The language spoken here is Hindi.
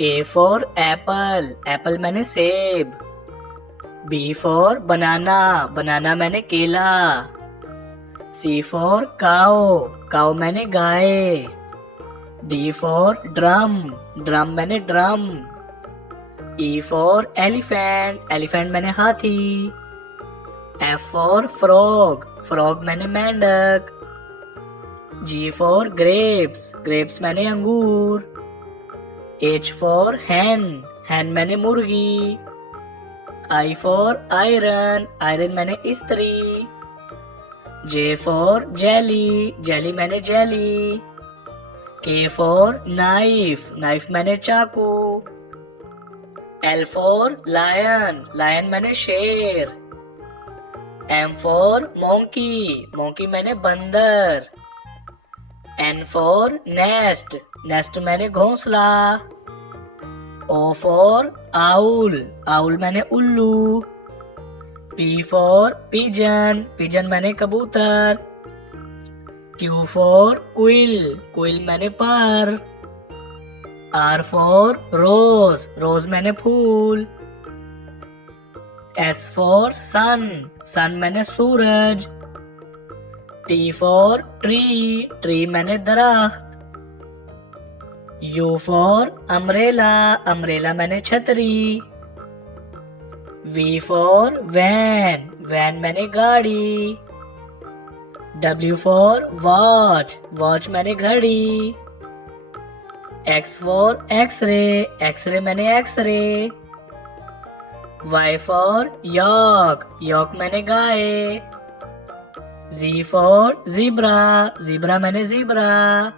A for apple, apple मैंने सेब। B for banana, banana मैंने केला। C for cow, cow मैंने गाय। D for drum, drum मैंने drum. E for elephant, elephant मैंने हाथी। F for frog, frog मैंने मेंढक। G for grapes, grapes मैंने अंगूर। H for hen, hen मैंने मुर्गी। I for iron, iron मैंने इस्त्री। J for jelly, jelly मैंने jelly. K for knife, knife मैंने चाकू। L for lion, lion मैंने शेर। M for monkey, monkey मैंने बंदर। N for nest, nest मैंने घोंसला। O for owl, owl मैंने उल्लू। P for pigeon, pigeon मैंने कबूतर। Q for quill, quill मैंने पर। R for rose, rose मैंने फूल। S for sun, sun मैंने सूरज। T for tree, tree मैंने दरख्त। U for umbrella, umbrella मैंने छतरी। V for van, van मैंने गाड़ी। W for watch, watch मैंने घड़ी। X for x-ray, x-ray मैंने x-ray। Y for yak, yak मैंने गाय। Z for zebra, zebra मैंने zebra।